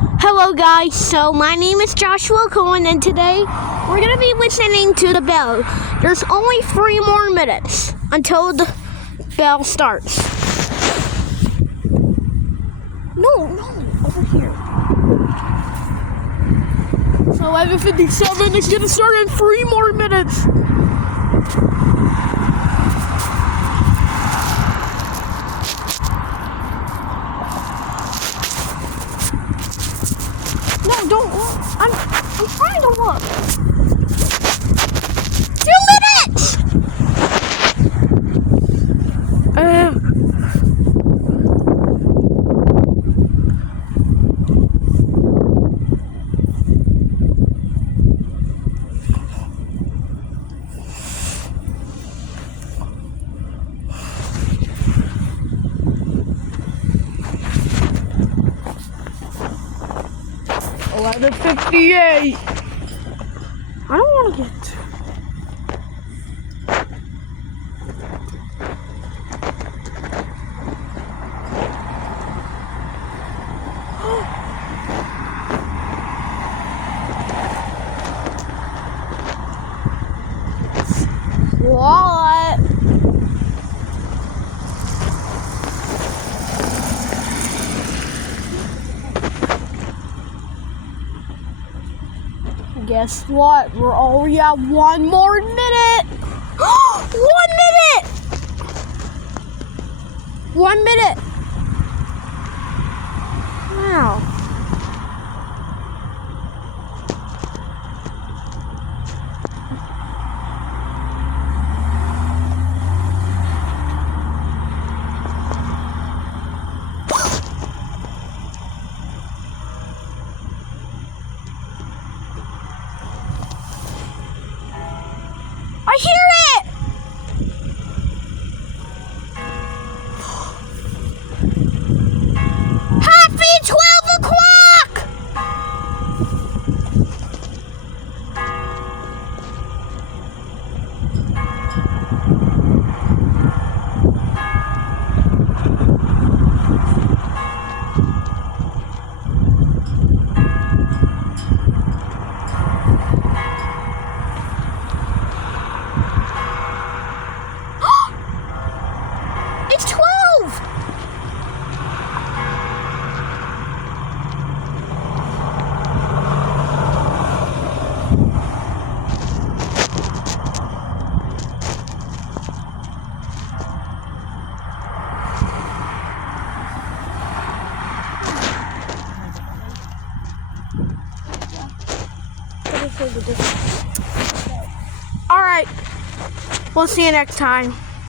Hello guys, so my name is Joshua Cohen and today we're going to be listening to the bell. There's only 3 more minutes until the bell starts. No, over here. It's 11:57, it's going to start in 3 more minutes. No, don't look. I'm trying to look. 2 minutes! $11:58. I don't want to get. What? Guess what? We're already at 1 more minute. 1 minute. 1 minute. Wow. I hear it! Happy 12 o'clock! It's 12! All right, we'll see you next time.